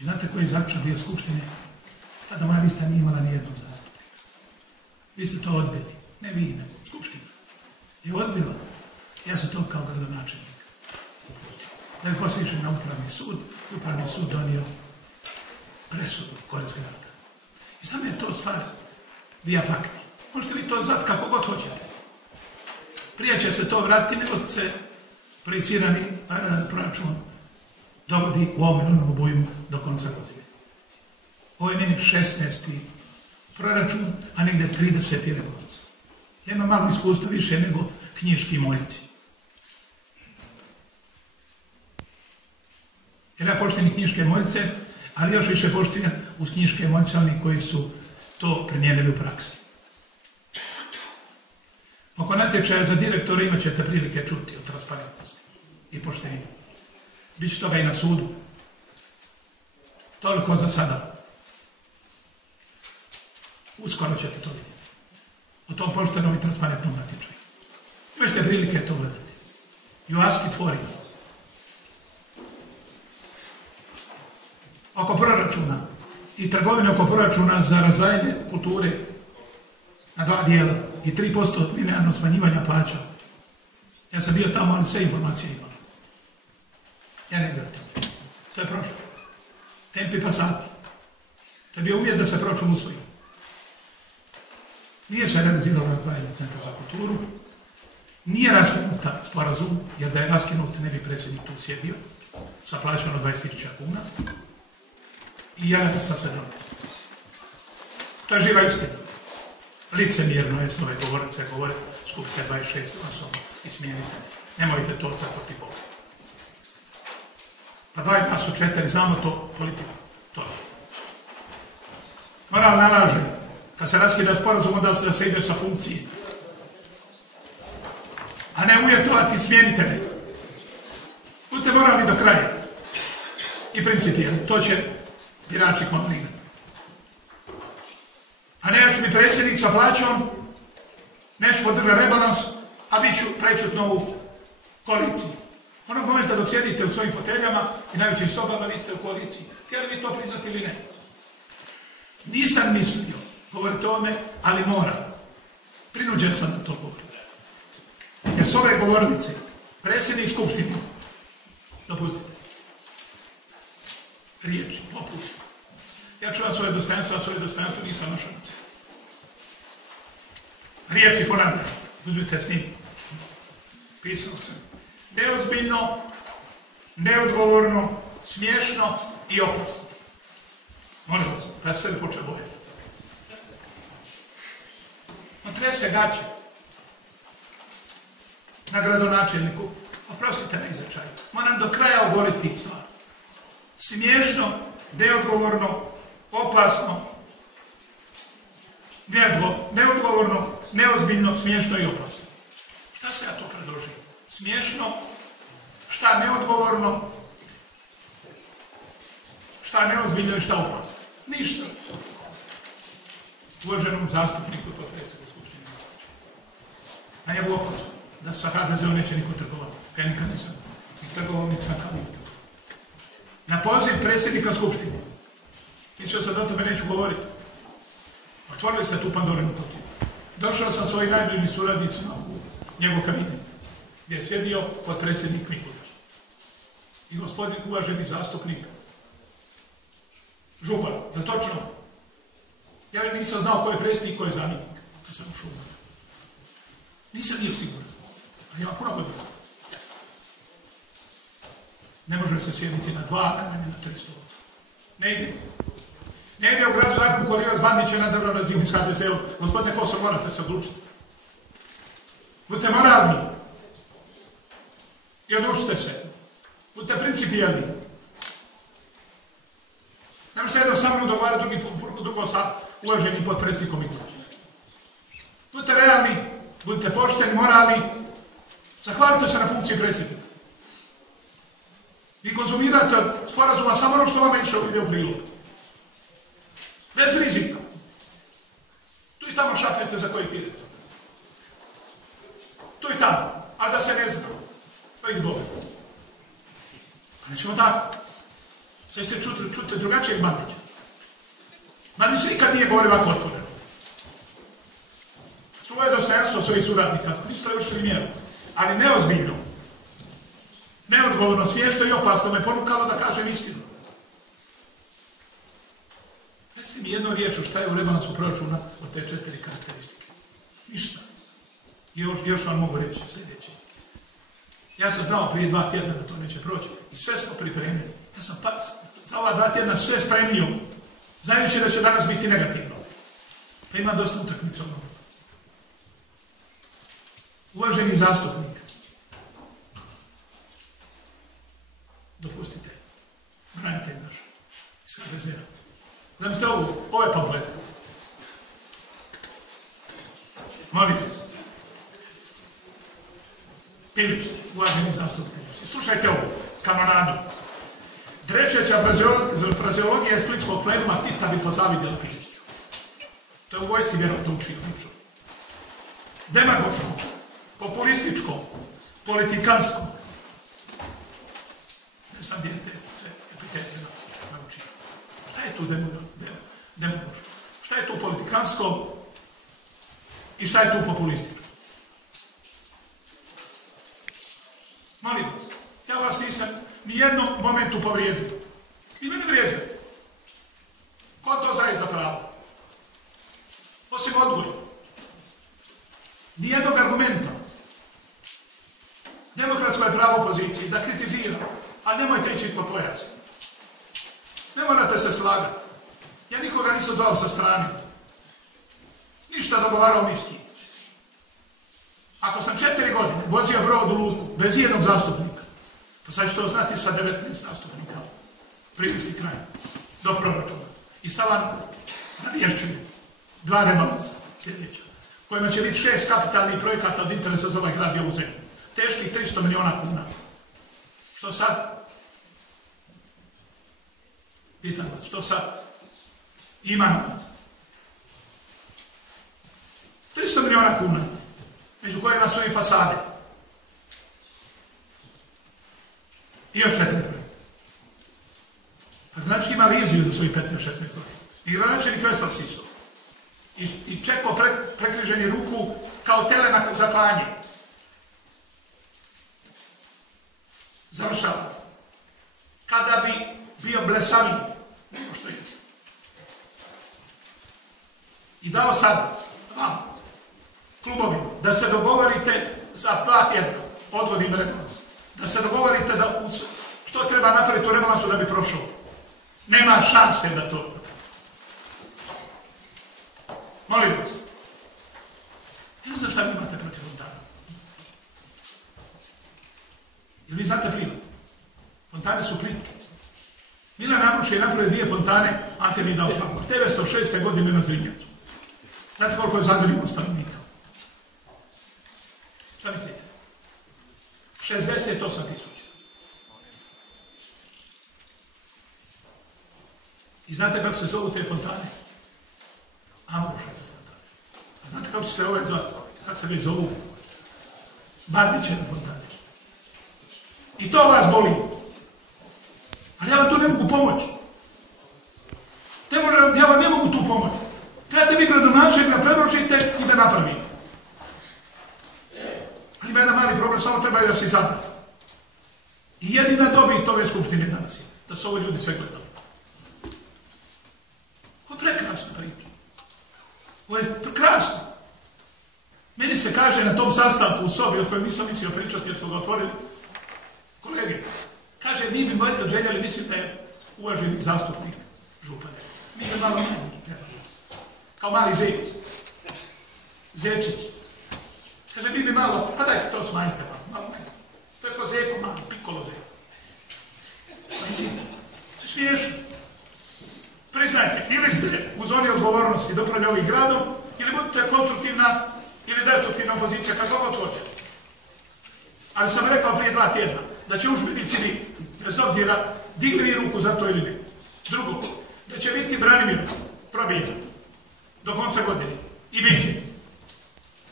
I znate koji je zaključak bio Skupštine? Tada moja lista nije imala nijednog zastupnika. Vi ste to odbili. Ne vi, nego Skupština. Je odbila. Ja sam to kao gradonačelnik uputio. Da bi poslije išli na upravni sud i upravni sud donio presudu u korist grada. I samo je to stvar via fakti. Možete vi to zvati kako god hoćete. Prije će se to vratiti nego se projicirani proračun dogodi u ovom ili onom obujmu do konca godine. Ovo je meni 16. proračun, a negdje 30. rebalans. Ja imam malo iskustva više nego knjiški moljci. Jer ja poštujem knjiške moljce, ali još više poštujem uz knjiške moljce oni koji su to primijenili u praksi. Oko natječaja za direktora imat ćete prilike čuti o transparentnosti i poštenju. Biće toga i na sudu. Toliko za sada. Uskoro ćete to vidjeti. O tom poštenom i transparentnom natječaju. Imat ćete prilike to gledati. You ask it for it. Oko proračuna i trgovine oko proračuna za razdvajanje kulture na 2 dijela i 3% linearno smanjivanja plaća. Ja sam bio tamo, ali sve informacije imam. Ja ne vjerujem. To je prošlo. Tempi passati. To je bio uvjet da se proračun usvoji. Nije se realiziralo razdvajanje Centra za kulturu. Nije raskinuta sporazum, jer da je raskinut ne bi predsjednik tu sjedio sa plaćom od 20.000 kuna. I ja da sam se donesem. To je živa istina. Licemjerno je s ove govorice govore, skupite 26 glasova i smijenite. Nemojte to tako tipovati. Pa 2 glasu 4, znamo to politiku. To je. Moral nalaže, kad se raskida sporazum, onda da se ide sa funkcije. A ne uvjetovati smijenitelji. Budite moralni do kraja. I principijelni. To će birači honorirati. A ne, ja ću biti predsjednik sa plaćom, neću podržati rebalans, a bit ću prećut novu koaliciju. Onog momenta dok sjedite u svojim foteljama i najvećim stopama vi ste u koaliciji. Htjeli vi to priznati ili ne? Nisam mislio govoriti o tome, ali moram. Prinuđen sam na to govoriti. Jer s ove govornice, predsjednik Skupštine, dopustite, riječi, poput. Ja čuvam svoje dostojanstvo, a svoje dostojanstvo nisam našao na cesti. Riječi ponavljam, uzmite s njim. Pisao sam. Neozbiljno, neodgovorno, smiješno i opasno. Molim vas, pa se sve počeo bojati. On trese gaće na gradonačelniku. Oprostite na izrečaju. Moram do kraja ogoliti stvar. Smiješno, neodgovorno, opasno, neodgovorno, neozbiljno, smiješno i opasno. Šta se ja to predložio? Smiješno, šta neodgovorno, šta neozbiljno i šta opasno? Ništa. Uvaženom zastupniku, to predsjednik Skupštine. A njegu opasno, da sa HDZ-om neće niko trgovati. Ja nikad nisam ni trgovao, ni sam kao nikad. Na poziv predsjednika Skupštine. Mislio sam da o tome neću govoriti. Otvorili ste tu Pandorinu kutiju. Došao sam svojim najbližim suradnicima u njegov kabinet, gdje je sjedio potpredsjednik Mikulić. I gospodin uvaženi zastupnik Župan. Je li točno? Ja nisam znao ko je predsjednik, ko je zamjenik. Kad sam ušao. Nisam bio siguran. A ima puno godina. Ne može se sjediti na 2, najmanje na 3 stolice. Ne ide. Ne ide u gradu Zagrebu kod Ivan Bandića na državnoj razini s HDZ-om. Gospodine Kosor, morate se odlučiti. Budite moralni. I odlučite se. Budite principijelni. Ne možete jednostavno dogovarati drugo sa uvaženim potpredsjednikom Mikulićem. Budite realni, budite pošteni, moralni. Zahvalite se na funkciji predsjednika. Vi konzumirate sporazuma samo ono što vam išao ide u prilog. Bez rizika. Tu i tamo šapljete za koji pire. Tu i tamo. A da se ne zna. To ih Boga. A nećemo tako. Sad ćete čuti drugačijeg Bandića. Bandić nikad nije govorio ovako otvoreno. Svoje dostojanstvo svojih suradnika, nisu prevršili mjeru, ali neozbiljno, neodgovorno, smiješno i opasno me ponukalo da kažem istinu. Recite mi jednom riječu šta je u rebalansu proračuna od te 4 karakteristike. Ništa. I još vam mogu reći sljedeće. Ja sam znao prije 2 tjedna da to neće proći i sve smo pripremili. Ja sam za ova 2 tjedna sve spremio, znajući da će danas biti negativno. Pa ima dosta utakmica od ovoga. Uvaženi zastupnik, dopustite, branitelj naš, iz HDZ-a. Zamislite ove pamflete. Molim vas. Pilićite, uvaženi zastupnik. Slušajte ovo, kanonadu. Drečeća frazeologija iz splitskog plenuma Tita bi pozavidjela Piličiću. To je u vojsci vjerojatno učio bivšo. Demagoško, populističko, politikansko. Ne znam gdje te sve epitete naučio. Šta je tu demagoško? Šta je tu politikansko i šta je tu populističko? Molim vas, ja vas nisam ni jednom momentu povrijedio. I mene vrijeđate. Ko to zaje za pravo? Osim odgoja. Nijednog argumenta. Demokratsko je pravo opoziciji da kritizira, ali nemojte ići ispod pojasa. Ne morate se slagati. Ja nikoga nisam zvao sa strane. Ništa dogovarao ni s kim. Ako sam 4 godine vozio brod u luku bez jednog zastupnika, pa sad ću to znati sa 19 zastupnika, privesti kraj, do proračuna. I sad vam navješćujem 2 rebalansa sljedeća, kojima će biti 6 kapitalnih projekata od interesa za ovaj grad i ovu zemlju. Teških 300 miliona kuna. Što sad? Pitam vas, što sad? Ima novac. 300 miliona kuna, među kojima su i fasade. I još 4 projekta. A znači ima viziju za svojih 15-16 godina. I gradonačelnik Vesel Siso. I čekao prekriženi ruku kao tele za klanje. Završava. Kada bi bio blesaviji nego što je. I dao sada vam, klubovima, da se dogovorite za 2 tjedna, odgodim rebalans, da se dogovorite da što treba napraviti u rebalansu da bi prošao. Nema šanse da to. Molim vas. Ne znam šta vi imate protiv fontana. Jer vi znate plivati. Fontane su plitke. Milan Amruš je napravio 2 fontane, Ante mi je dao šlagvort. 906. godine na Zrinjevcu. Znate koliko je Zagreb imao stanovnika? Šta mislite? 68.000. I znate kako se zovu te fontane? Amruševe fontane. A znate kako će se ove zvati? Kako se već zovu? Bandićeve fontane. I to vas boli. Ali ja vam tu ne mogu pomoći. Ja vam ne mogu tu pomoći. Trebate vi gradonačelnika da predložite i da napravite. Ali ima jedan mali problem, samo treba da se izabrati. I jedina dobit ove skupštine danas je da su ovi ljudi sve gledali. Ovo je prekrasna priča. Ovo je prekrasno. Meni se kaže na tom sastanku u sobi, od kojem nisam mislio pričati jer smo ga otvorili, kolege, kaže, mi bi željeli, mislim da je uvaženi zastupnik župan. Mi bi malo manje trebali. Kao mali zec. Zečić. Kaže, mi bi malo, pa dajte to smanjite malo manje. To je kao zeko mali, pikolo zeko. Mislim, to je smiješno. Priznajte, ili ste u zoni odgovornosti da upravlja ovim gradom, ili budete konstruktivna ili destruktivna opozicija, kako god hoće. Ali sam rekao prije 2 tjedna da će udžbenici biti, bez obzira digli vi ruku za to ili ne. Drugo, da će biti Branimir probijen do konca godine i bit će.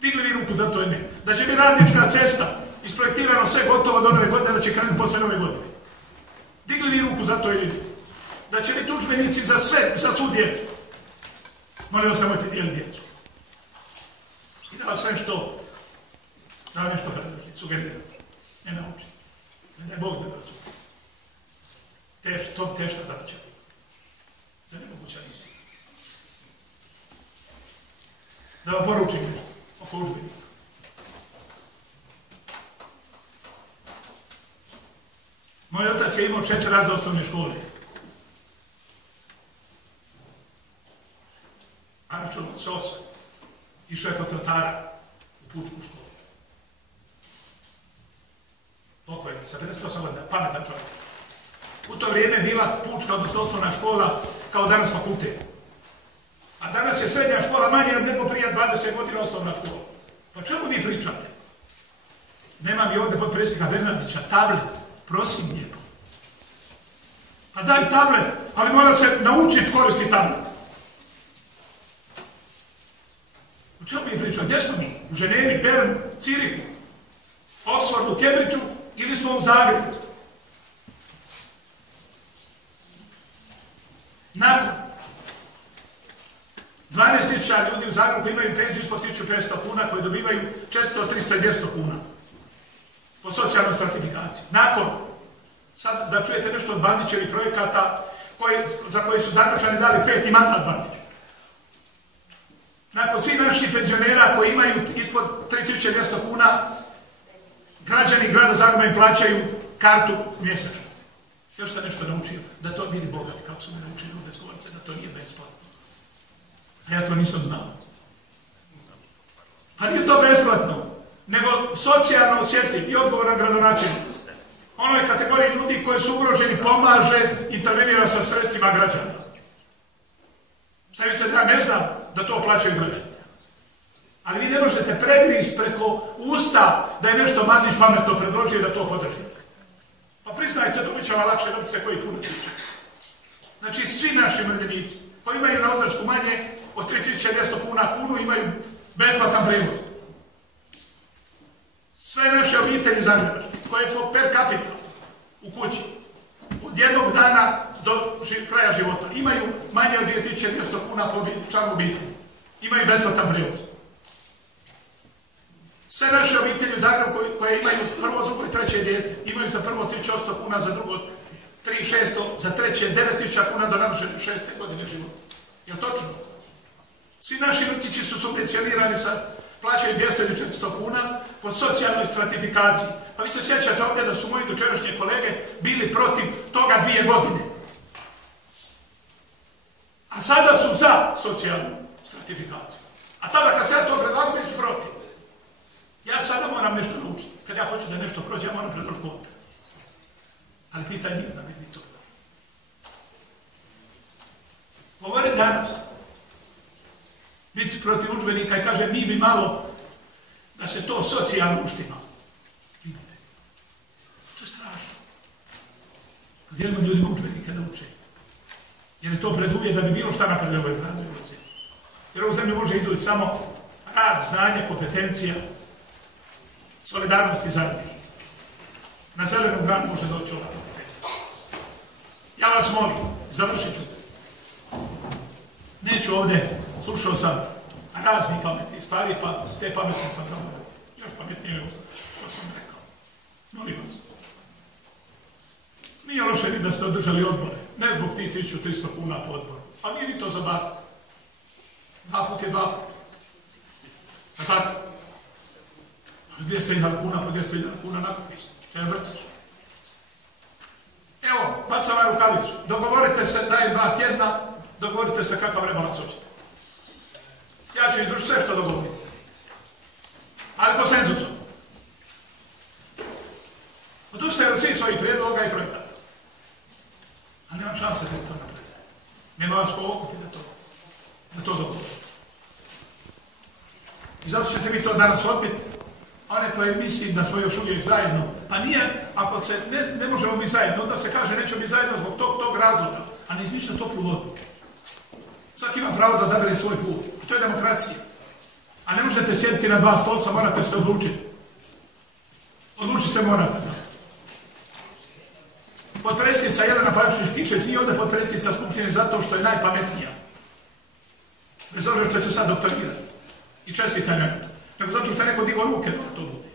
Digli vi ruku za to ili ne. Da će biti Radnička cesta, isprojektirano sve gotovo do nove godine, da će krenuti posle nove godine. Digli vi ruku za to ili ne. da će biti udžbenici za sve, za svu djecu. Molim vas, nemojte dijeliti djecu. I da vas nešto predloži, sugerirati. Ne naučiti. Ne daj Bog da vas uči. To teška zadaća. Da ne moguća nisi. Da vam poručim nešto oko udžbenika. Moj otac je imao 4 razreda osnovne škole. Anačuvac Sosa. Išao je kod vratara u pučku školu. Pokojni, sa 58 godina, pametan čovjek. U to vrijeme je bila pučka, odnosno osnovna škola, kao danas fakultet. A danas je srednja škola manja nego prije 20 godina osnovna škola. Pa čemu vi pričate? Nema mi ovdje potpredsjednika Bernardića, tablet, prosim lijepo. A daj tablet, ali mora se naučiti koristiti tablet. O čemu mi pričamo? Gdje smo mi? U Ženevi, Bernu, Cirihu, Oxfordu, Cambridgeu ili smo u Zagrebu? Nakon 12.000 ljudi u Zagrebu koji imaju penziju ispod 1.500 kuna, koji dobivaju 400, 300 i 200 kuna po socijalnoj stratifikaciji. Nakon, sad da čujete nešto od Bandićevih projekata za koje su Zagrebčani dali 5. mandat Bandiću. Nakon svih naših penzionera koji imaju ispod 3.200 kuna, građani grada Zagreba im plaćaju kartu mjesečno. Još sam nešto naučio, da to vidi bogati, kako su me naučili ovdje s govornice, da to nije besplatno. A ja to nisam znao. Pa nije to besplatno, nego socijalno osjetljiv i odgovoran gradonačelnik. Onoj kategoriji ljudi koji su ugroženi pomaže, intervenira sa sredstvima građana. Šta vi sad, ja ne znam da to plaćaju građani. Ali vi ne možete pregriz preko usta da je nešto Bandić pametno predložio i da to podrži. Pa priznajte, dobit će vam lakše, dobite koji puno tiče. Znači, svi naši umirovljenici koji imaju na odršku manje od 3.200 kuna kunu imaju besplatan prevoz. Sve naše obitelji zagrebačke koje po per capita u kući od jednog dana do kraja života imaju manje od 2.200 kuna po članu obitelji. Imaju besplatan prevoz. Sve naše obitelji u Zagrebu koje imaju prvo, drugo i treće dijete, imaju za prvo 1.800 kuna, za drugo 3.600, za treće 9.000 kuna do navršene 6. godine života. Je li točno? Svi naši vrtići su subvencionirani sa plaćaju 200 ili 400 kuna po socijalnoj stratifikaciji. Pa vi se sjećate ovdje da su moji dočerašnje kolege bili protiv toga 2 godine. A sada su za socijalnu stratifikaciju. A tada kad se ja to predlagu, bili su protiv. Ja sada moram nešto naučiti. Kad ja hoću da nešto prođe, ja moram predložiti kontra. Ali pitanje je da bi mi to bilo. Govore danas biti protiv udžbenika i kaže mi bi malo da se to socijalno uštima. Vidite. To je strašno. Dijelimo ljudima udžbenike da uče. Jer je to preduvjet da bi bilo šta napravili ovaj grad u ovoj zemlji. Jer ovu zemlju može izvoditi samo rad, znanje, kompetencija, solidarnost i zajedništvo. Na zelenu granu može doći ova zemlja. Ja vas molim, završit ću. Neću ovdje, slušao sam raznih pametnih stvari, pa te pametne sam zaboravio. Još pametnije nego što sam rekao. Molim vas. Nije loše vi da ste održali odbore, ne zbog tih 1.300 kuna po odboru, ali nije vi to zabaciti. 2 put je 2 put. A tako? 200.000 kuna po 200.000 kuna nakupi se. To je vrtić. Evo, bacam na rukavicu. Dogovorite se, dajem 2 tjedna, dogovorite se kakav rebalans hoćete. Ja ću izvršiti sve što dogovorim. Ali konsenzusom. Odustajem od svih svojih prijedloga i projekata. A nema šanse da to napravite. Nema vas ko okupi da to dogovorite. I zato ćete mi to danas odbiti. One koje mislim da smo još uvijek zajedno. A nije, ako se ne možemo biti zajedno, onda se kaže nećemo biti zajedno zbog tog razloga. A ne izmišljam toplu vodu. Svaki ima pravo da odabere svoj put. To je demokracija. A ne možete sjediti na 2 stolca, morate se odlučiti. Odlučiti se morate za. Potpredsjednica Jelena Pavičić-Kičević nije ovdje potpredsjednica Skupštine zato što je najpametnija. Bez obzira što će sad doktorirati. I čestitaj na to. Nego zato što je neko digao ruke dok to bude.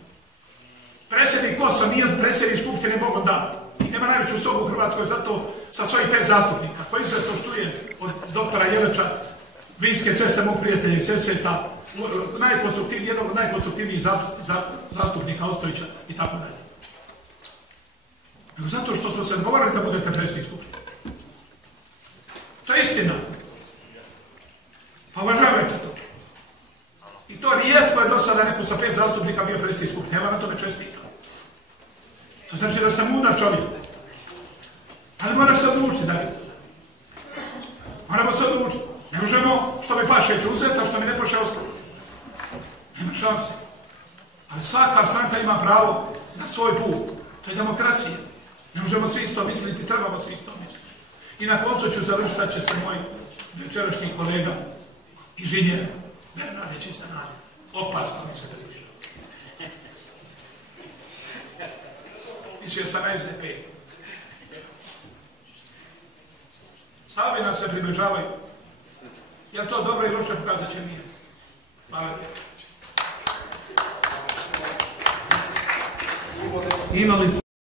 Predsjednik Kosova nije predsjednik Skupštine Bogom da. I nema najveću sobu u Hrvatskoj zato sa svojih 5 zastupnika. Koji se to štuje od doktora Jeleča, Vinske ceste, mog prijatelja i Sesveta, jednog od najkonstruktivnijih zastupnika Ostojića i tako dalje. Nego zato što smo se odgovorili da budete predsjednik Skupštine. To je istina. Pa uvažavajte to. I to rijetko je do sada neko sa 5 zastupnika bio predsjednik Skupštine. Evo na tome čestitam. To znači da sam mudar čovjek. Ali moraš se odlučiti, dalje. Moramo se odlučiti. Ne možemo što mi paše ću uzeti, a što mi ne paše ostati. Nema šanse. Ali svaka stranka ima pravo na svoj put. To je demokracija. Ne možemo svi isto misliti, trebamo svi isto misliti. I na koncu ću završiti, sad će se moj večerašnji kolega, inženjer, Bernardić iznenaditi. Opasno mi se približava. Mislio sam na SDP. Stavi nas se približavaju. Jel to dobro i loše pokazat će nije? Hvala. Imali